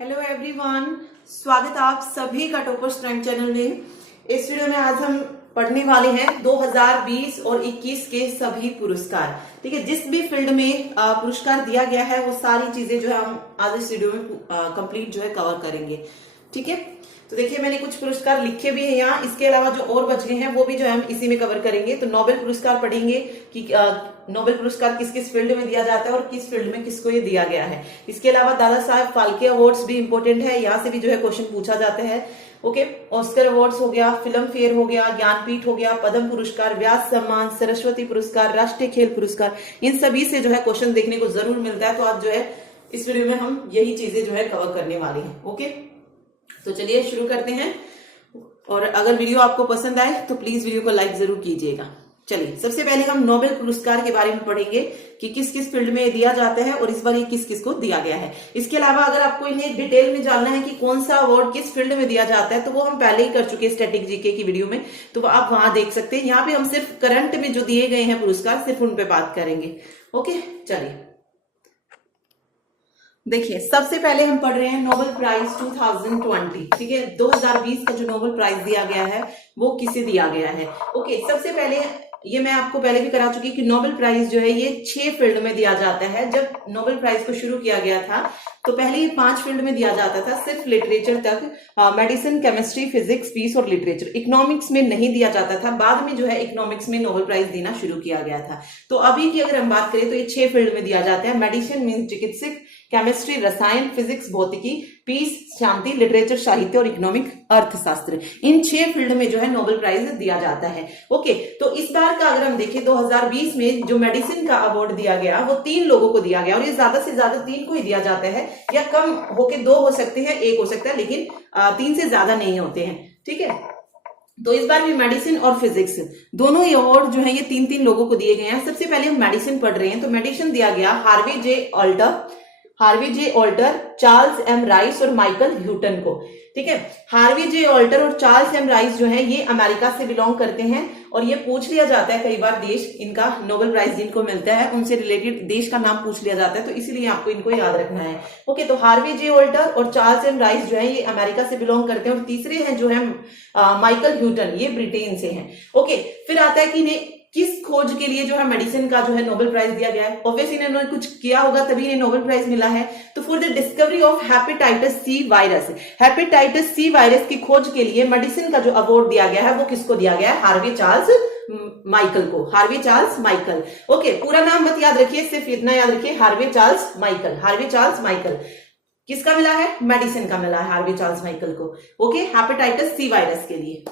Hello everyone, स्वागत है आप सभी का टॉपर स्ट्रेंथ चैनल में। इस वीडियो में आज हम पढ़ने वाले हैं 2020 और 21 के सभी पुरस्कार। ठीक है, जिस भी फील्ड में पुरस्कार दिया गया है वो सारी चीजें जो है हम आज इस वीडियो में कंप्लीट जो है कवर करेंगे। ठीक है, तो देखिए मैंने कुछ पुरस्कार लिखे भी हैं यहाँ, इसके अलावा जो और बच गए हैं वो भी जो है हम इसी में कवर करेंगे। तो नोबेल पुरस्कार पढ़ेंगे कि नोबेल पुरस्कार किस किस फील्ड में दिया जाता है और किस फील्ड में किसको ये दिया गया है। इसके अलावा दादा साहब फाल्के अवार्ड्स भी इंपॉर्टेंट है, यहाँ से भी जो है क्वेश्चन पूछा जाता है। ओके, ऑस्कर अवार्ड्स हो गया, फिल्म फेयर हो गया, ज्ञानपीठ हो गया, पद्म पुरस्कार, व्यास सम्मान, सरस्वती पुरस्कार, राष्ट्रीय खेल पुरस्कार, इन सभी से जो है क्वेश्चन देखने को जरूर मिलता है। तो आज जो है इस वीडियो में हम यही चीजें जो है कवर करने वाले हैं। ओके, तो चलिए शुरू करते हैं। और अगर वीडियो आपको पसंद आए तो प्लीज वीडियो को लाइक जरूर कीजिएगा। चलिए, सबसे पहले हम नोबेल पुरस्कार के बारे में पढ़ेंगे कि किस किस फील्ड में दिया जाता है और इस बार ये किस किस को दिया गया है। इसके अलावा अगर आपको इन्हें डिटेल में जानना है कि कौन सा अवार्ड किस फील्ड में दिया जाता है तो वो हम पहले ही कर चुके हैं स्टैटिक जीके की वीडियो में, तो आप वहां देख सकते हैं। यहाँ पे हम सिर्फ करंट में जो दिए गए हैं पुरस्कार सिर्फ उन पे बात करेंगे। ओके, चलिए देखिए, सबसे पहले हम पढ़ रहे हैं नोबेल प्राइज 2020। ठीक है, 2020 का जो नोबेल प्राइज दिया गया है वो किसे दिया गया है। ओके, सबसे पहले ये मैं आपको पहले भी करा चुकी कि नोबेल प्राइज जो है ये 6 फील्ड में दिया जाता है। जब नोबेल प्राइज को शुरू किया गया था तो पहले ये 5 फील्ड में दिया जाता था, सिर्फ लिटरेचर तक, मेडिसिन, केमिस्ट्री, फिजिक्स, पीस और लिटरेचर। इकोनॉमिक्स में नहीं दिया जाता था, बाद में जो है इकोनॉमिक्स में नोबेल प्राइज देना शुरू किया गया था। तो अभी की अगर हम बात करें तो ये 6 फील्ड में दिया जाता है। मेडिसिन मीन चिकित्सक, केमिस्ट्री रसायन, फिजिक्स भौतिकी, पीस शांति, लिटरेचर साहित्य और इकोनॉमिक अर्थशास्त्र, इन 6 फील्ड में जो है नोबेल प्राइज दिया जाता है। ओके, तो इस बार का अगर हम देखें 2020 में जो मेडिसिन का अवार्ड दिया गया वो 3 लोगों को दिया गया, और ये ज्यादा से ज्यादा 3 को ही दिया जाता है, या कम होके 2 हो सकते हैं, 1 हो सकता है, लेकिन 3 से ज्यादा नहीं होते हैं। ठीक है, तो इस बार भी मेडिसिन और फिजिक्स दोनों ही अवार्ड जो है ये 3-3 लोगों को दिए गए हैं। सबसे पहले हम मेडिसिन पढ़ रहे हैं, तो मेडिसिन दिया गया हार्वे जे ऑल्टर, चार्ल्स एम राइस और माइकल ह्यूटन को। ठीक है, हार्वे जे ऑल्टर और चार्ल्स एम राइस जो है ये अमेरिका से बिलोंग करते हैं, और ये पूछ लिया जाता है कई बार देश इनका नोबेल प्राइज जिनको मिलता है उनसे रिलेटेड देश का नाम पूछ लिया जाता है, तो इसीलिए आपको इनको याद रखना है। ओके, तो हार्वे जे ऑल्टर और चार्ल्स एम राइस जो है ये अमेरिका से बिलोंग करते हैं, और तीसरे हैं जो है माइकल ह्यूटन, ये ब्रिटेन से हैं। ओके, फिर आता है कि इन्हें किस खोज के लिए जो है मेडिसिन का जो है नोबेल प्राइज दिया गया है। ऑब्वियसली इन्होंने कुछ किया होगा तभी इन्हें नोबेल प्राइज मिला है। तो for the discovery of hepatitis C virus, hepatitis C virus की खोज के लिए मेडिसिन का जो अवार्ड दिया गया है वो किसको दिया गया है? हार्वे चार्ल्स माइकल को, हार्वे चार्ल्स माइकल। ओके, पूरा नाम मत याद रखिए, सिर्फ इतना याद रखिए, Harvey Charles Michael. Harvey Charles Michael किसका मिला है? मेडिसिन का मिला है हार्वे चार्ल्स माइकल को। ओके, हेपेटाइटिस सी वायरस के लिए।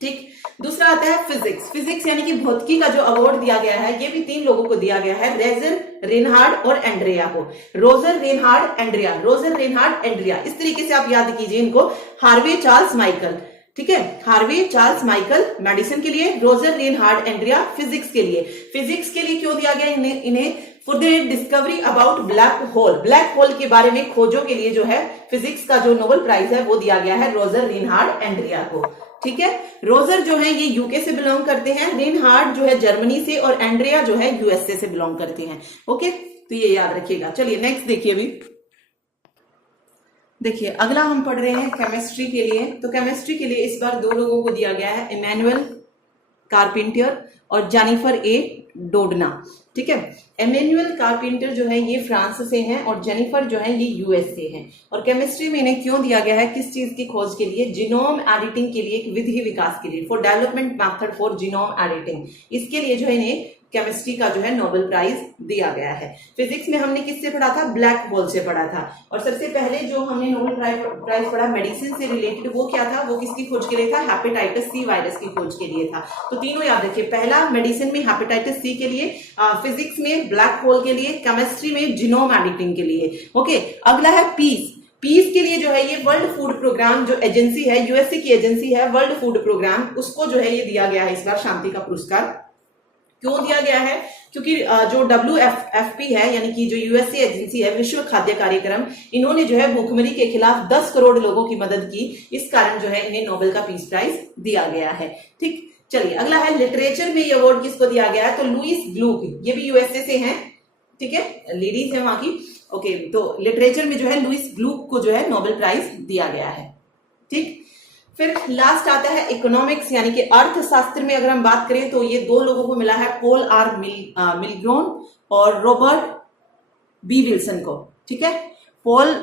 ठीक, दूसरा आता है फिजिक्स। फिजिक्स यानी कि भौतिकी का जो अवार्ड दिया गया है ये भी 3 लोगों को दिया गया है, रोजर रेनहार्ड और एंड्रिया को। रोजर रेनहार्ड एंड्रिया, इस तरीके से आप याद कीजिए इनको, हार्वे चार्ल्स माइकल। ठीक है, हार्वे चार्ल्स माइकल मेडिसिन के लिए, रोजर रेनहार्ड एंड्रिया फिजिक्स के लिए। फिजिक्स के लिए क्यों दिया गया इन्हें? For the discovery about black hole, black hole के बारे में खोजों के लिए जो है फिजिक्स का जो नोबेल प्राइज है वो दिया गया है रोजर रेनहार्ड एंड्रिया को। ठीक है, रोजर जो है ये यूके से बिलोंग करते हैं, रेनहार्ड जो है जर्मनी से, और एंड्रिया जो है यूएसए से बिलोंग करते हैं। ओके, तो ये याद रखिएगा। चलिए नेक्स्ट देखिए। अभी देखिए अगला हम पढ़ रहे हैं केमिस्ट्री के लिए। तो केमिस्ट्री के लिए इस बार 2 लोगों को दिया गया है, इमैनुअल कारपेंटर और जेनिफर ए डोडना। ठीक है, इमैनुअल कारपेंटर जो है ये फ्रांस से हैं और जेनिफर जो है ये यूएस से हैं। और केमिस्ट्री में इन्हें क्यों दिया गया है? किस चीज की खोज के लिए? जीनोम एडिटिंग के लिए, एक विधि विकास के लिए, for development method for genome editing, इसके लिए जो है इन्हें केमिस्ट्री का जो है नोबेल प्राइज दिया गया है। फिजिक्स में हमने किससे पढ़ा था? ब्लैक होल से पढ़ा था। और सबसे पहले जो हमने नोबेल प्राइज पढ़ा मेडिसिन से रिलेटेड, वो क्या था? वो किसकी खोज के लिए था? हेपेटाइटिस सी वायरस की खोज के लिए था। तो तीनों याद रखिए, पहला मेडिसिन में हेपेटाइटिस सी के लिए, फिजिक्स में ब्लैक होल के लिए, केमिस्ट्री में जीनोम एडिटिंग के लिए। ओके, अगला है पीस के लिए जो है ये वर्ल्ड फूड प्रोग्राम जो एजेंसी है, यूएसए की एजेंसी है वर्ल्ड फूड प्रोग्राम, उसको जो है ये दिया गया है इस बार शांति का पुरस्कार। क्यों दिया गया है? क्योंकि जो WFP है यानी कि जो यूएसए एजेंसी है, विश्व खाद्य कार्यक्रम, इन्होंने जो है भूखमरी के खिलाफ 10 करोड़ लोगों की मदद की, इस कारण जो है इन्हें नोबेल का पीस प्राइज दिया गया है। ठीक, चलिए अगला है लिटरेचर में ये अवार्ड किसको दिया गया है? तो लुइस ग्लूक, ये भी यूएसए से हैं। ठीक है, लेडीज है वहां की। ओके, तो लिटरेचर में जो है लुइस ग्लूक को जो है नोबेल प्राइज दिया गया है। ठीक, फिर लास्ट आता है इकोनॉमिक्स यानी कि अर्थशास्त्र में अगर हम बात करें तो ये दो लोगों को मिला है, पॉल आर मिलग्रोम और रॉबर्ट बी विल्सन को। ठीक है, पॉल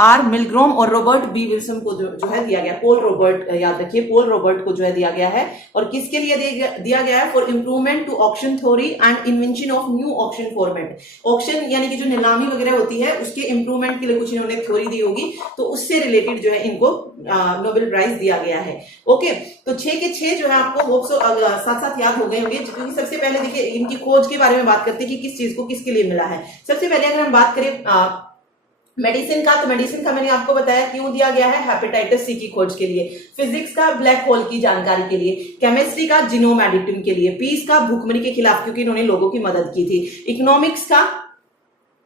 आर मिलग्रोम और रॉबर्ट बी विल्सन को जो है दिया गया, पॉल रॉबर्ट, याद रखिए पॉल रॉबर्ट को जो है दिया गया है। और किसके लिए दिया गया है? For improvement to auction theory and invention of new auction format. Auction यानी कि जो नीलामी वगैरह होती है उसके इंप्रूवमेंट के लिए कुछ इन्होंने थ्योरी दी होगी, तो उससे रिलेटेड जो है इनको नोबेल प्राइज दिया गया है। ओके, तो 6 के 6 जो है आपको होप सो साथ साथ याद हो गए होंगे, क्योंकि सबसे पहले देखिए इनकी खोज के बारे में बात करते हैं कि किस चीज को किसके लिए मिला है। सबसे पहले अगर हम बात करें मेडिसिन का, तो मेडिसिन का मैंने आपको बताया क्यों दिया गया है, हेपेटाइटिस सी की खोज के लिए। फिजिक्स का ब्लैक होल की जानकारी के लिए। केमिस्ट्री का जीनोम एडिटिंग के लिए। पीस का भूखमरी के खिलाफ क्योंकि इन्होंने लोगों की मदद की थी। इकोनॉमिक्स का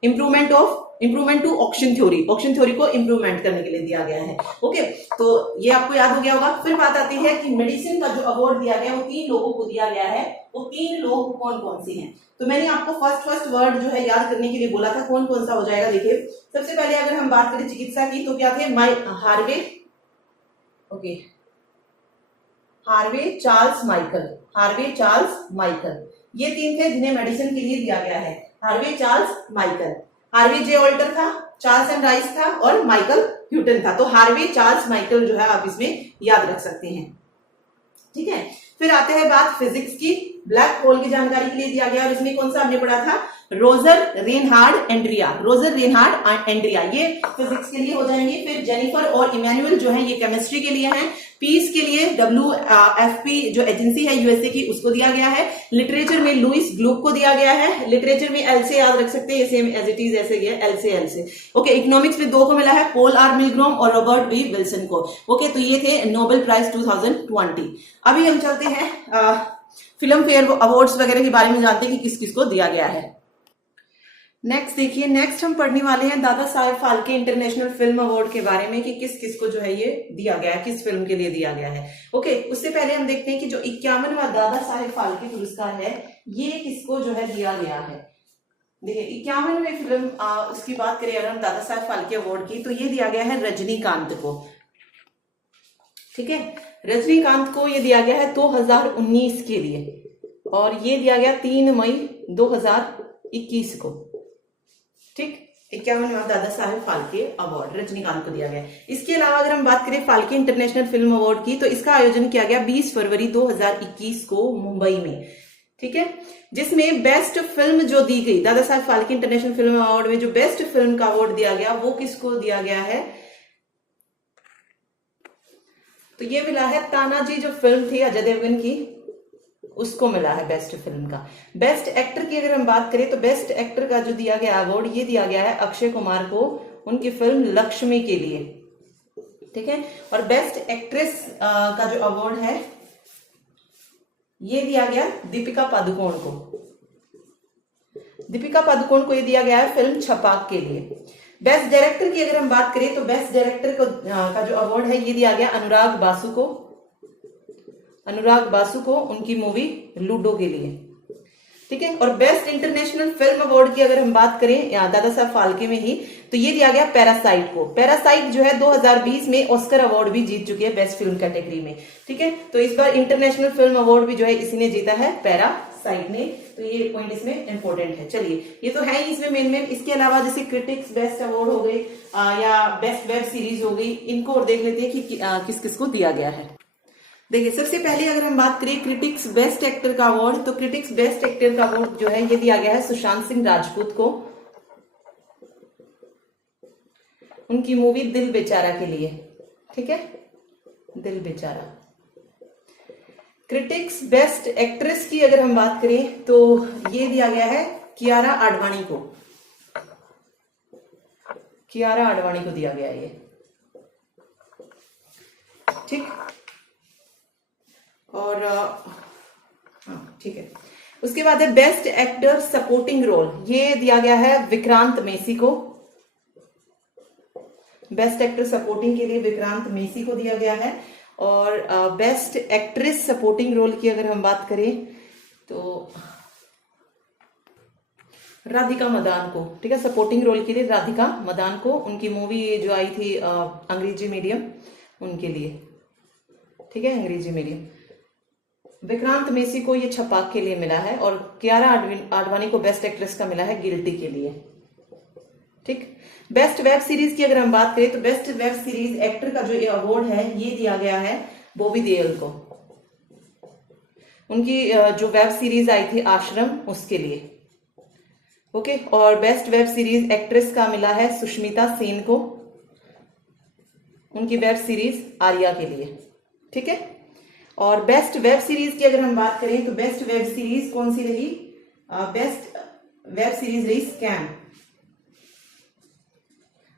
इंप्रूवमेंट टू ऑक्शन थ्योरी को इंप्रूवमेंट करने के लिए दिया गया है। ओके, तो ये आपको याद हो गया होगा। फिर बात आती है कि मेडिसिन का जो अवार्ड दिया गया वो 3 लोगों को दिया गया है। वो 3 लोग कौन कौन से हैं? तो मैंने आपको फर्स्ट वर्ड जो है याद करने के लिए बोला था, कौन कौन सा हो जाएगा। देखिए सबसे पहले अगर हम बात करें चिकित्सा की तो क्या थे? हार्वे चार्ल्स माइकल, ये 3 थे जिन्हें मेडिसिन के लिए दिया गया है। हार्वे चार्ल्स माइकल, हार्वे जे ऑल्टर था, चार्ल्स एम राइस था और माइकल ह्यूटन था। तो हार्वे चार्ल्स माइकल जो है आप इसमें याद रख सकते हैं। ठीक है, फिर आते हैं बात फिजिक्स की। ब्लैक होल की जानकारी के लिए दिया गया और इसमें कौन सा हमने पढ़ा था? रोजर रेनहार्ड एंड्रिया, ये फिजिक्स के लिए हो जाएंगे। फिर जेनिफर और इमैनुअल जो है ये केमिस्ट्री के लिए हैं। पीस के लिए WFP जो एजेंसी है यूएसए की, उसको दिया गया है। लिटरेचर में लुइस ग्लूक को दिया गया है। लिटरेचर में एल से याद रख सकते हैं, सेम एज इट इज ऐसे गया एल से। ओके, इकोनॉमिक्स में 2 को मिला है, पॉल आर मिलग्रोम और रॉबर्ट बी विल्सन को। ओके, तो ये थे नोबेल प्राइज 2020। अभी हम चलते हैं फिल्म फेयर अवार्ड्स वगैरह के बारे में जानते हैं कि किस किस को दिया गया है। नेक्स्ट देखिए, नेक्स्ट हम पढ़ने वाले हैं Dada Saheb Phalke international film award के बारे में कि किस किस को जो है ये दिया गया है, किस फिल्म के लिए दिया गया है। ओके, उससे पहले हम देखते हैं कि जो 51वां दादा साहेब फाल्के पुरस्कार है ये किसको जो है दिया गया है। देखिए 51वें फिल्म उसकी बात करें अगर हम दादा साहेब फाल्के अवार्ड की, तो ये दिया गया है रजनीकांत को। ठीक है, रजनीकांत को ये दिया गया है 2019 के लिए और ये दिया गया 3 मई 2021 को। ठीक, 51वां दादा साहेब फाल्के अवार्ड रजनीकांत को दिया गया। इसके अलावा अगर हम बात करें फाल्के इंटरनेशनल फिल्म अवार्ड की, तो इसका आयोजन किया गया 20 फरवरी 2021 को मुंबई में। ठीक है, जिसमें बेस्ट फिल्म जो दी गई, Dada Saheb Phalke international film award में जो बेस्ट फिल्म का अवार्ड दिया गया वो किसको दिया गया है? तो ये मिला है तानाजी, जो फिल्म थी अजय देवगन की, उसको मिला है बेस्ट फिल्म का। बेस्ट एक्टर की अगर हम बात करें तो बेस्ट एक्टर का जो दिया गया अवार्ड ये दिया गया है अक्षय कुमार को, उनकी फिल्म लक्ष्मी के लिए। ठीक है, और बेस्ट एक्ट्रेस का जो अवार्ड है ये दिया गया दीपिका पादुकोण को। दीपिका पादुकोण को ये दिया गया है फिल्म छपाक के लिए। बेस्ट डायरेक्टर की अगर हम बात करें तो बेस्ट डायरेक्टर का जो अवार्ड है ये दिया गया अनुराग बासु को उनकी मूवी लूडो के लिए। ठीक है, और बेस्ट इंटरनेशनल फिल्म अवार्ड की अगर हम बात करें दादा साहब फाल्के में ही, तो ये दिया गया पैरासाइट को। पैरासाइट जो है 2020 में ऑस्कर अवार्ड भी जीत चुकी है बेस्ट फिल्म कैटेगरी में। ठीक है, तो इस बार इंटरनेशनल फिल्म अवार्ड भी जो है इसी ने जीता है, पैरासाइट ने। तो ये पॉइंट इसमें इंपॉर्टेंट है। चलिए, ये तो है ही इसमें मेन। इसके अलावा जैसे क्रिटिक्स बेस्ट अवार्ड हो गई या बेस्ट वेब सीरीज हो गई, इनको और देख लेते हैं कि किस किस को दिया गया है। देखिए सबसे पहले अगर हम बात करें क्रिटिक्स बेस्ट एक्टर का अवार्ड, तो क्रिटिक्स बेस्ट एक्टर का अवार्ड जो है ये दिया गया है सुशांत सिंह राजपूत को, उनकी मूवी दिल बेचारा के लिए। ठीक है, दिल बेचारा। क्रिटिक्स बेस्ट एक्ट्रेस की अगर हम बात करें तो ये दिया गया है कियारा आडवाणी को। कियारा आडवाणी को दिया गया ये। ठीक, और ठीक है, उसके बाद है बेस्ट एक्टर सपोर्टिंग रोल, ये दिया गया है विक्रांत मेसी को। बेस्ट एक्टर सपोर्टिंग के लिए विक्रांत मेसी को दिया गया है। और बेस्ट एक्ट्रेस सपोर्टिंग रोल की अगर हम बात करें तो राधिका मदान को, ठीक है, सपोर्टिंग रोल के लिए राधिका मदान को, उनकी मूवी जो आई थी अंग्रेजी मीडियम, उनके लिए, ठीक है, अंग्रेजी मीडियम। विक्रांत मेसी को ये छपाक के लिए मिला है, और कियारा आडवाणी को बेस्ट एक्ट्रेस का मिला है गिल्टी के लिए, ठीक। बेस्ट वेब सीरीज की अगर हम बात करें तो बेस्ट वेब सीरीज एक्टर का जो ये अवार्ड है ये दिया गया है बॉबी देओल को, उनकी जो वेब सीरीज आई थी आश्रम, उसके लिए, ओके। और बेस्ट वेब सीरीज एक्ट्रेस का मिला है सुष्मिता सेन को, उनकी वेब सीरीज आर्या के लिए, ठीक है। और बेस्ट वेब सीरीज की अगर हम बात करें तो बेस्ट वेब सीरीज कौन सी रही? बेस्ट वेब सीरीज रही स्कैम।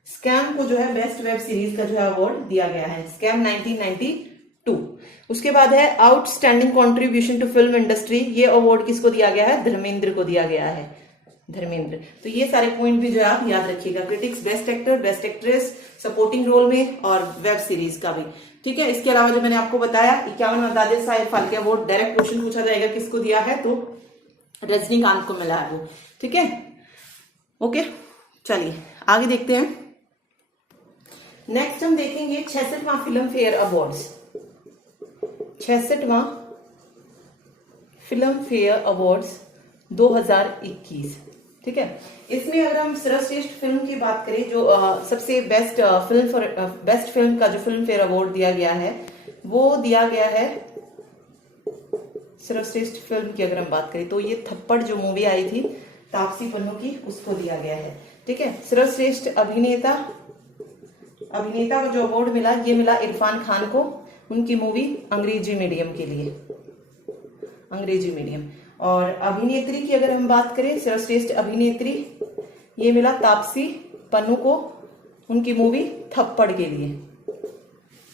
स्कैम को जो है बेस्ट वेब सीरीज का जो है अवार्ड दिया गया है, स्कैम 1992। उसके बाद है outstanding contribution to film industry, ये अवार्ड किसको दिया गया है? धर्मेंद्र को दिया गया है, धर्मेंद्र। तो ये सारे पॉइंट भी जो है आप याद रखिएगा, critics, best actor, best actress, supporting role में, और वेब सीरीज का भी, ठीक है। इसके अलावा जो मैंने आपको बताया 51 दादे Saheb Phalke award, direct question पूछा जाएगा किसको दिया है, तो रजनीकांत को मिला है वो, ठीक है, ओके। चलिए आगे देखते हैं। नेक्स्ट हम देखेंगे 66वां फिल्म फेयर अवार्ड्स, 66वां फिल्म फेयर अवार्ड्स 2021, ठीक है। इसमें अगर हम सर्वश्रेष्ठ फिल्म की बात करें, जो सबसे बेस्ट बेस्ट फिल्म का जो फिल्म फेयर अवार्ड दिया गया है वो दिया गया है, सर्वश्रेष्ठ फिल्म की अगर हम बात करें तो ये थप्पड़ जो मूवी आई थी तापसी पन्नू की, उसको दिया गया है, ठीक है। सर्वश्रेष्ठ अभिनेता का जो अवार्ड मिला ये मिला इरफान खान को, उनकी मूवी अंग्रेजी मीडियम के लिए, अंग्रेजी मीडियम। और अभिनेत्री की अगर हम बात करें, सर्वश्रेष्ठ अभिनेत्री ये मिला तापसी पन्नू को, उनकी मूवी थप्पड़ के लिए,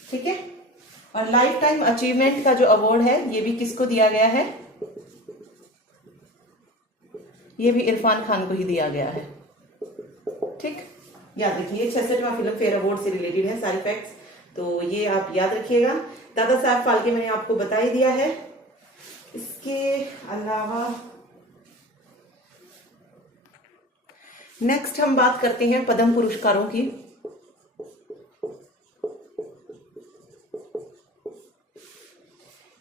ठीक है। और लाइफ टाइम अचीवमेंट का जो अवार्ड है ये भी किसको दिया गया है? ये भी इरफान खान को ही दिया गया है, ठीक। याद रखिए 66वां फिल्म फेयर अवार्ड से रिलेटेड है सारे फैक्ट्स, तो ये आप याद रखिएगा। दादा साहब फाल्के मैंने आपको बता ही दिया है। इसके अलावा नेक्स्ट हम बात करते हैं पद्म पुरस्कारों की।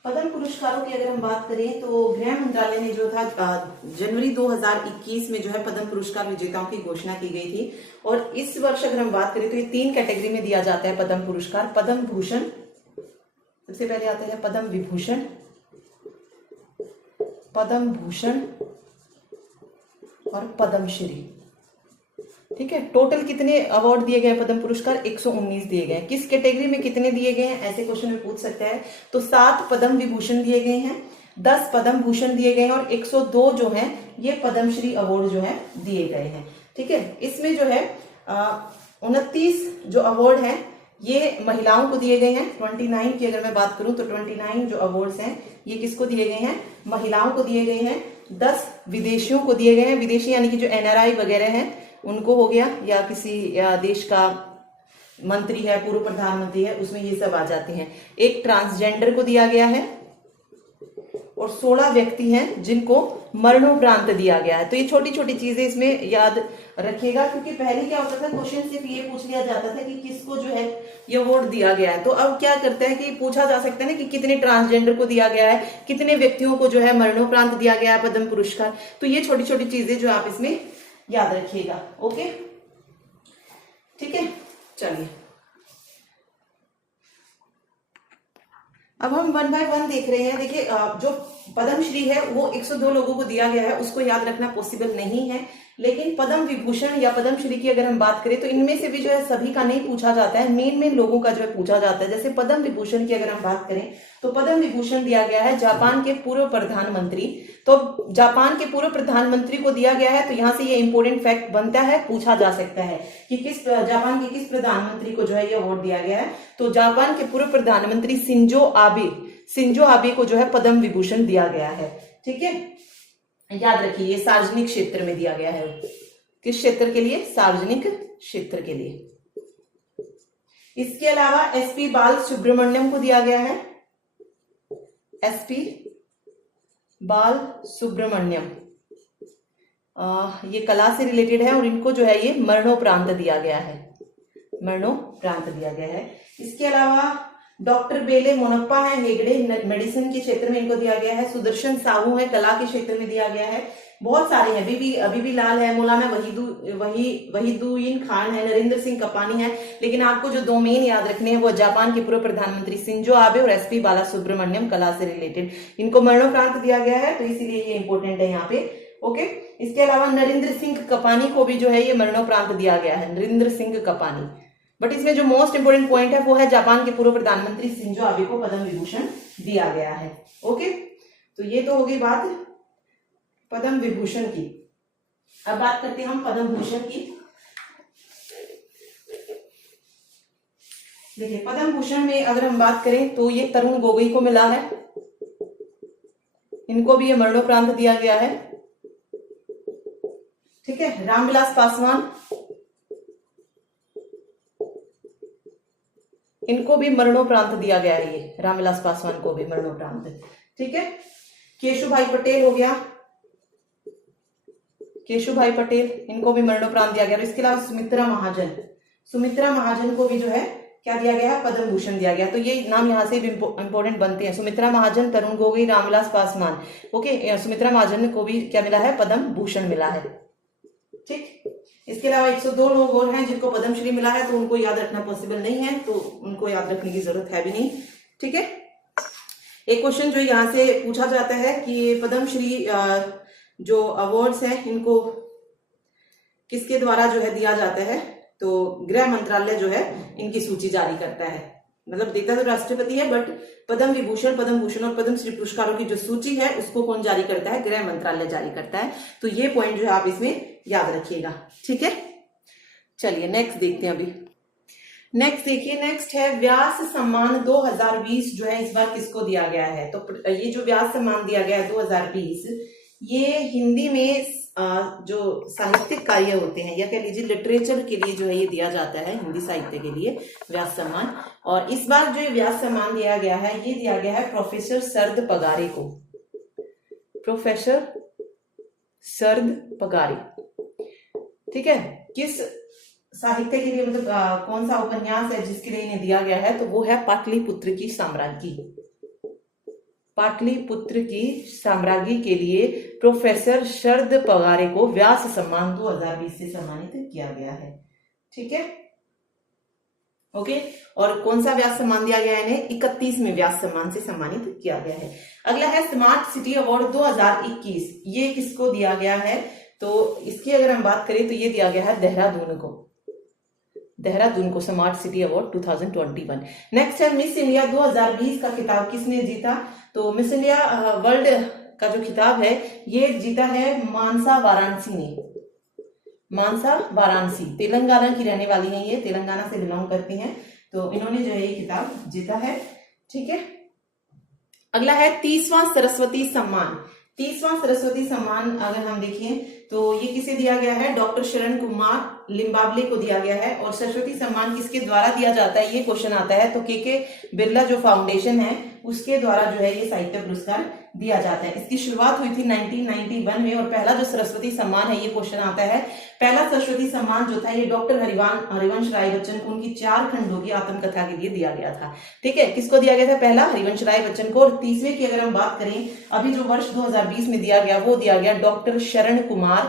पद्म पुरस्कारों की अगर हम बात करें तो गृह मंत्रालय ने जो था जनवरी 2021 में जो है पद्म पुरस्कार विजेताओं की घोषणा की गई थी, और इस वर्ष अगर हम बात करें तो ये 3 कैटेगरी में दिया जाता है पद्म पुरस्कार। पद्म भूषण, सबसे पहले आते हैं पद्म विभूषण, पद्म भूषण और पद्मश्री, ठीक है। टोटल कितने अवार्ड दिए गए पद्म पुरस्कार? 119 दिए गए। किस कैटेगरी में कितने दिए गए हैं ऐसे क्वेश्चन में पूछ सकता है, तो 7 पद्म विभूषण दिए गए हैं, 10 पद्म भूषण दिए गए हैं, और 102 जो है ये पद्मश्री अवार्ड जो है दिए गए हैं, ठीक है। इसमें जो है 29 जो अवार्ड हैं ये महिलाओं को दिए गए हैं। 29 की अगर मैं बात करूं तो 29 जो अवार्ड्स हैं ये किसको दिए गए हैं? महिलाओं को दिए गए हैं। 10 विदेशियों को दिए गए हैं, विदेशी यानी कि जो NRI वगैरह हैं उनको हो गया, या किसी देश का मंत्री है, पूर्व प्रधानमंत्री है, उसमें ये सब आ जाते हैं। एक ट्रांसजेंडर को दिया गया है, और 16 व्यक्ति हैं जिनको मरणोपरांत दिया गया है। तो ये छोटी छोटी चीजें इसमें याद रखिएगा, क्योंकि पहले क्या होता था, क्वेश्चन सिर्फ ये पूछ लिया जाता था कि किसको जो है ये अवार्ड दिया गया है। तो अब क्या करते हैं कि पूछा जा सकता है ना कि कितने ट्रांसजेंडर को दिया गया है, कितने व्यक्तियों को जो है मरणोपरांत दिया गया है पद्म पुरस्कार। तो ये छोटी छोटी चीजें जो आप इसमें याद रखिएगा, ओके, ठीक है। चलिए अब हम 1 बाय 1 देख रहे हैं। देखिए जो पद्मश्री है वो 102 लोगों को दिया गया है, उसको याद रखना पॉसिबल नहीं है। लेकिन पद्म विभूषण या पद्मश्री की अगर हम बात करें तो इनमें से भी जो है सभी का नहीं पूछा जाता है, मेन लोगों का जो है पूछा जाता है। जैसे पद्म विभूषण की अगर हम बात करें तो पद्म विभूषण दिया गया है जापान के पूर्व प्रधानमंत्री। तो जापान के पूर्व प्रधानमंत्री को दिया गया है, तो यहाँ से ये इंपोर्टेंट फैक्ट बनता है, पूछा जा सकता है कि जापान के किस प्रधानमंत्री को जो है ये अवार्ड दिया गया है। तो जापान के पूर्व प्रधानमंत्री शिंजो आबे को जो है पद्म विभूषण दिया गया है, ठीक है। याद रखिए ये सार्वजनिक क्षेत्र में दिया गया है। किस क्षेत्र के लिए? सार्वजनिक क्षेत्र के लिए। इसके अलावा SP बाल सुब्रमण्यम को दिया गया है, SP बाल सुब्रमण्यम, ये कला से रिलेटेड है और इनको जो है ये मरणोपरांत दिया गया है, मरणोपरांत दिया गया है। इसके अलावा डॉक्टर बेले मोनप्पा है हेगड़े, मेडिसिन के क्षेत्र में इनको दिया गया है। सुदर्शन साहू है, कला के क्षेत्र में दिया गया है। बहुत सारे हैं, अभी भी लाल है, मौलाना वहीदुद्दीन खान है, नरेंद्र सिंह कपानी है। लेकिन आपको जो दो मेन याद रखने हैं वो जापान के पूर्व प्रधानमंत्री शिंजो आबे और एसपी बालासुब्रमण्यम, कला से रिलेटेड, इनको मरणोपरांत दिया गया है, तो इसीलिए ये इंपॉर्टेंट है यहाँ पे। ओके, इसके अलावा नरेंद्र सिंह कपानी को भी जो है ये मरणोपरांत दिया गया है, नरेंद्र सिंह कपानी। बट इसमें जो मोस्ट इंपोर्टेंट पॉइंट है वो है जापान के पूर्व प्रधानमंत्री शिंजो आबे को पद्म विभूषण दिया गया है। ओके, तो ये तो हो गई बात पद्म विभूषण की। अब बात करते हैं हम पद्म भूषण की। देखिए, पद्म भूषण में अगर हम बात करें तो ये तरुण गोगोई को मिला है, इनको भी ये मरणोपरांत दिया गया है। ठीक है, रामविलास पासवान, इनको भी मरणोपरांत दिया गया है, ये रामविलास पासवान को भी मरणोपरांत। ठीक है, केशुभाई पटेल हो गया, केशुभाई पटेल, इनको भी मरणोपरांत दिया गया। इसके अलावा सुमित्रा महाजन को भी जो है क्या दिया गया है, पद्म भूषण दिया गया। तो ये नाम यहाँ से भी इंपॉर्टेंट बनते हैं, सुमित्रा महाजन, तरुण गोगोई, रामविलास पासवान। ओके, सुमित्रा महाजन को भी क्या मिला है, पद्म भूषण मिला है। ठीक, इसके अलावा 102 लोग और हैं जिनको पद्मश्री मिला है, तो उनको याद रखना पॉसिबल नहीं है, तो उनको याद रखने की जरूरत है भी नहीं। ठीक है, एक क्वेश्चन जो यहाँ से पूछा जाता है कि पद्मश्री जो अवार्ड्स हैं इनको किसके द्वारा जो है दिया जाता है, तो गृह मंत्रालय जो है इनकी सूची जारी करता है। मतलब देता तो राष्ट्रपति है, बट पद्म विभूषण, पद्म भूषण और पद्मश्री पुरस्कारों की जो सूची है उसको कौन जारी करता है, गृह मंत्रालय जारी करता है। तो ये पॉइंट जो है आप इसमें याद रखिएगा। ठीक है, चलिए नेक्स्ट देखते हैं। अभी नेक्स्ट देखिए, नेक्स्ट है व्यास सम्मान 2020 जो है इस बार किसको दिया गया है। तो ये जो व्यास सम्मान दिया गया है 2020, ये हिंदी में जो साहित्यिक कार्य होते हैं या कह लीजिए लिटरेचर के लिए जो है ये दिया जाता है, हिंदी साहित्य के लिए व्यास सम्मान। और इस बार जो व्यास सम्मान दिया गया है ये दिया गया है प्रोफेसर शरद पगारे को, प्रोफेसर शरद पगारे। ठीक है, किस साहित्य के लिए, मतलब कौन सा उपन्यास है जिसके लिए इन्हें दिया गया है, तो वो है पाटलिपुत्र की साम्राज्ञी। पाटलिपुत्र की साम्राज्ञी के लिए प्रोफेसर शरद पगारे को व्यास सम्मान 2020 से सम्मानित किया गया है। ठीक है, ओके, और कौन सा व्यास सम्मान दिया गया है इन्हें, 31वें व्यास सम्मान से सम्मानित किया गया है। अगला है स्मार्ट सिटी अवार्ड 2021, ये किसको दिया गया है, तो इसकी अगर हम बात करें तो ये दिया गया है देहरादून को स्मार्ट सिटी अवार्ड 2021। नेक्स्ट है मिस इंडिया 2020 का खिताब किसने जीता, तो मिस इंडिया वर्ल्ड का जो खिताब है ये जीता है मानसा वाराणसी ने। मानसा वाराणसी तेलंगाना की रहने वाली है, ये तेलंगाना से बिलोंग करती हैं, तो इन्होंने जो है ये खिताब जीता है। ठीक है, अगला है 30वां सरस्वती सम्मान। 30वां सरस्वती सम्मान अगर हम देखें तो ये किसे दिया गया है, डॉक्टर शरण कुमार लिम्बावले को दिया गया है। और सरस्वती सम्मान किसके द्वारा दिया जाता है, ये क्वेश्चन आता है, तो के बिरला जो फाउंडेशन है उसके द्वारा जो है ये साहित्य पुरस्कार दिया जाता है। इसकी शुरुआत हुई थी 1991 में, और पहला जो सरस्वती सम्मान है, ये क्वेश्चन आता है, पहला सरस्वती सम्मान जो था ये डॉक्टर हरिवंश राय बच्चन को उनकी 4 खंडों की आत्मकथा के लिए दिया गया था। ठीक है, किसको दिया गया था, पहला हरिवंश राय बच्चन को। और 30वें की अगर हम बात करें, अभी जो वर्ष 2020 में दिया गया वो दिया गया डॉक्टर शरण कुमार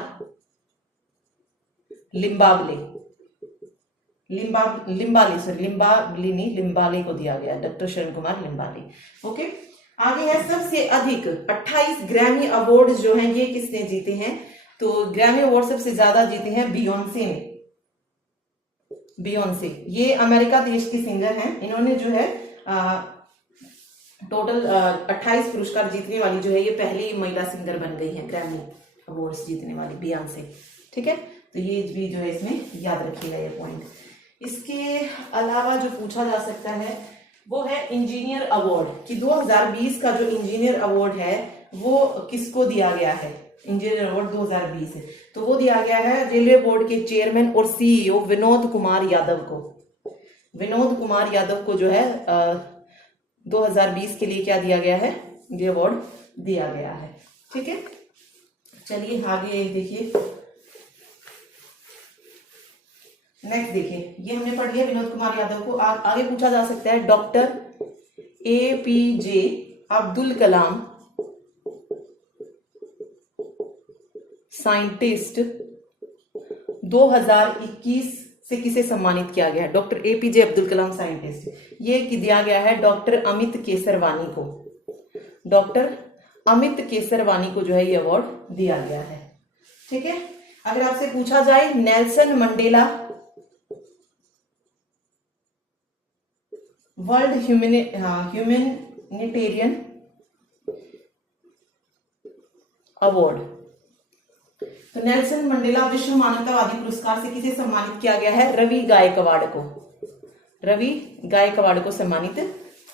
लिम्बावले को दिया गया, डॉक्टर शरण कुमार लिम्बावले। ओके, आगे है सबसे अधिक 28 ग्रैमी अवार्ड जो हैं ये किसने जीते हैं, तो ग्रैमी अवार्ड सबसे ज्यादा जीते हैं बियोंसे ने। बियोंसे ये अमेरिका देश की सिंगर हैं, इन्होंने जो है टोटल 28 पुरस्कार जीतने वाली जो है ये पहली महिला सिंगर बन गई है ग्रैमी अवार्ड्स जीतने वाली, बियोंसे। ठीक है, तो ये भी जो है इसमें याद रखिएगा ये पॉइंट। इसके अलावा जो पूछा जा सकता है वो है इंजीनियर अवार्ड, कि 2020 का जो इंजीनियर अवार्ड है वो किसको दिया गया है, इंजीनियर अवार्ड 2020 तो वो दिया गया है रेलवे बोर्ड के चेयरमैन और सीईओ विनोद कुमार यादव को। विनोद कुमार यादव को जो है 2020 के लिए क्या दिया गया है, ये अवार्ड दिया गया है। ठीक है, चलिए आगे देखिए, नेक्स्ट देखिए, ये हमने पढ़ लिया विनोद कुमार यादव को। आगे पूछा जा सकता है doctor APJ Abdul Kalam scientist 2021 से किसे सम्मानित किया गया है? Doctor APJ Abdul Kalam scientist, ये दिया गया है डॉक्टर अमित केसरवानी को। डॉक्टर अमित केसरवानी को जो है ये अवार्ड दिया गया है। ठीक है, अगर आपसे पूछा जाए Nelson Mandela world humanitarian award, तो नेल्सन मंडेला विश्व मानवतावादी पुरस्कार से किसे सम्मानित किया गया है? रवि गायकवाड़ को। रवि गायकवाड़ को सम्मानित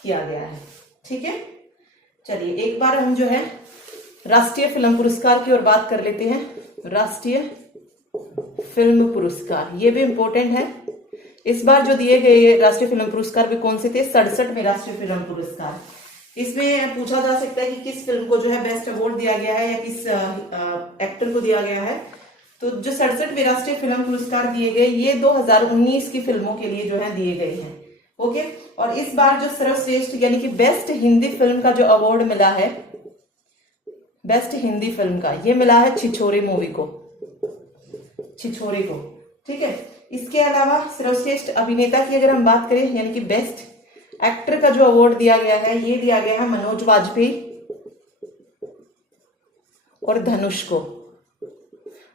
किया गया है। ठीक है, चलिए एक बार हम जो है राष्ट्रीय फिल्म पुरस्कार की ओर बात कर लेते हैं। राष्ट्रीय फिल्म पुरस्कार, ये भी इंपॉर्टेंट है। इस बार जो दिए गए राष्ट्रीय फिल्म पुरस्कार भी कौन से थे? 67वें राष्ट्रीय फिल्म पुरस्कार। इसमें पूछा जा सकता है कि किस फिल्म को जो है बेस्ट अवार्ड दिया गया है या किस एक्टर को दिया गया है। तो जो 67वें राष्ट्रीय फिल्म पुरस्कार दिए गए ये 2019 की फिल्मों के लिए जो है दिए गए हैं। ओके, और इस बार जो सर्वश्रेष्ठ यानी कि बेस्ट हिंदी फिल्म का जो अवार्ड मिला है, बेस्ट हिंदी फिल्म का, ये मिला है छिछोरे मूवी को, छिछोरे को। ठीक है, इसके अलावा सर्वश्रेष्ठ अभिनेता की अगर हम बात करें यानी कि बेस्ट एक्टर का जो अवार्ड दिया गया है ये दिया गया है मनोज वाजपेयी और धनुष को।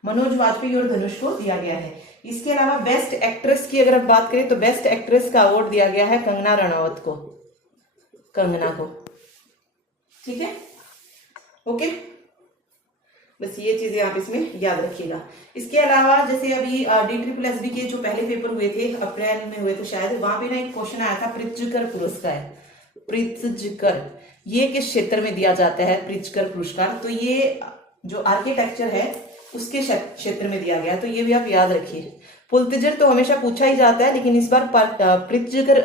मनोज वाजपेयी और धनुष को दिया गया है। इसके अलावा बेस्ट एक्ट्रेस की अगर हम बात करें तो बेस्ट एक्ट्रेस का अवार्ड दिया गया है कंगना रनौत को, कंगना को। ठीक है, ओके, बस ये चीजें आप इसमें याद रखिएगा। इसके अलावा जैसे अभी DSSB के जो पहले पेपर हुए थे अप्रैल में हुए थे शायद, वहां पे ना एक क्वेश्चन आया था प्रित्जकर पुरस्कार। प्रित्जकर ये किस क्षेत्र में दिया जाता है? प्रित्जकर पुरस्कार, तो ये जो आर्किटेक्चर है उसके क्षेत्र में दिया गया, तो ये भी आप याद रखिए। पुलित्जर तो हमेशा पूछा ही जाता है, लेकिन इस बार प्रित्जकर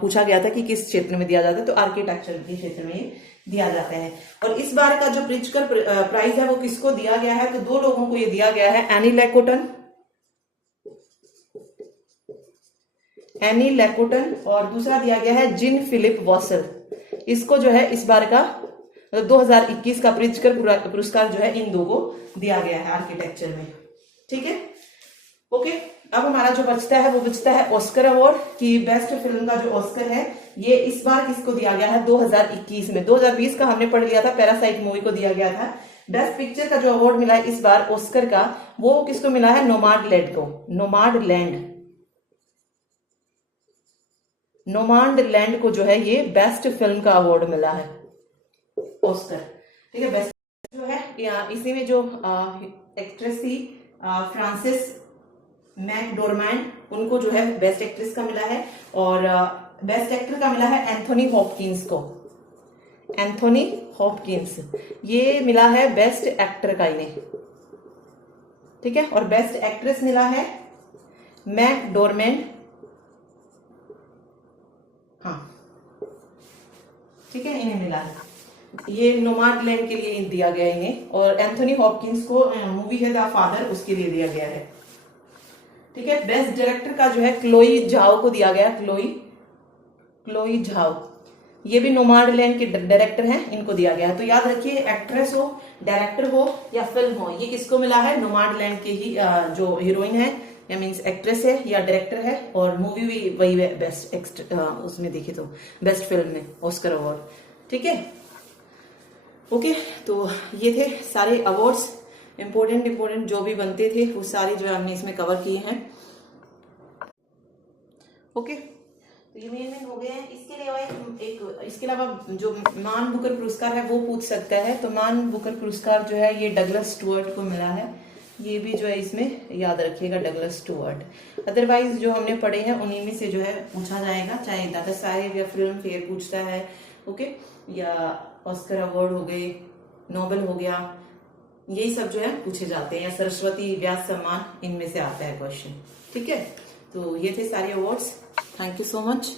पूछा गया था कि किस क्षेत्र में दिया जाता है, तो आर्किटेक्चर के क्षेत्र में दिया जाता है। और इस बार का जो प्रित्जकर प्राइज है वो किसको दिया गया है? तो दो लोगों को ये दिया गया है, एनी लैकोटन और दूसरा दिया गया है जीन फिलिप वॉसल। इसको जो है इस बार का 2021 का प्रित्जकर पुरस्कार जो है इन दो को दिया गया है आर्किटेक्चर में। ठीक है, ओके, अब हमारा जो बचता है वो बचता है ऑस्कर अवार्ड की बेस्ट फिल्म का जो ऑस्कर है ये इस बार किसको दिया गया है? 2021 में। 2020 का हमने पढ़ लिया था, पैरासाइट मूवी को दिया गया था। बेस्ट पिक्चर का जो अवार्ड मिला है इस बार ऑस्कर का, वो किसको मिला है? नोमाडलैंड को। नोमाडलैंड को जो है ये बेस्ट फिल्म का अवार्ड मिला है, ऑस्कर। ठीक है, बेस्ट जो है इसी में जो एक्ट्रेस थी फ्रांसिस मैकडोरमैंड, उनको जो है बेस्ट एक्ट्रेस का मिला है, और बेस्ट एक्टर का मिला है एंथोनी हॉपकिंस को। एंथोनी हॉपकिंस ये मिला है बेस्ट एक्टर का इन्हें। ठीक है, और बेस्ट एक्ट्रेस मिला है मैकडोरमैंड। हाँ, ठीक है, इन्हें मिला है, ये नोमाडलैंड के लिए दिया गया इन्हें, और एंथोनी हॉपकिंस को मूवी है द फादर उसके लिए दिया गया है। ठीक है, बेस्ट डायरेक्टर का जो है क्लोई झाओ को दिया गया, क्लोई झाओ, ये भी नोमाडलैंड के डायरेक्टर हैं, इनको दिया गया है। तो याद रखिए, एक्ट्रेस हो, डायरेक्टर हो या फिल्म हो, ये किसको मिला है? नोमाडलैंड के ही जो हीरोइन है या मीन्स एक्ट्रेस है या डायरेक्टर है, और मूवी भी वही है बेस्ट उसमें देखे तो बेस्ट फिल्म में ऑस्कर अवार्ड। ठीक है, ओके, तो ये थे सारे अवार्ड्स इम्पोर्टेंट जो भी बनते थे वो सारे जो है हमने इसमें कवर किए हैं। ओके, तो ये मेन हो गए हैं। इसके अलावा जो मान बुकर पुरस्कार है वो पूछ सकता है, तो मान बुकर पुरस्कार जो है ये डगलस स्टुअर्ट को मिला है, ये भी जो है इसमें याद रखिएगा, डगलस स्टुअर्ट। अदरवाइज जो हमने पढ़े हैं उन्हीं में से जो है पूछा जाएगा, चाहे दादा साहेब या फिल्म फेयर पूछता है, ओके, या ऑस्कर अवार्ड हो गए, नोबेल हो गया, यही सब जो है पूछे जाते हैं, या सरस्वती व्यास सम्मान, इनमें से आता है क्वेश्चन। ठीक है, तो ये थे सारे awards. Thank you so much.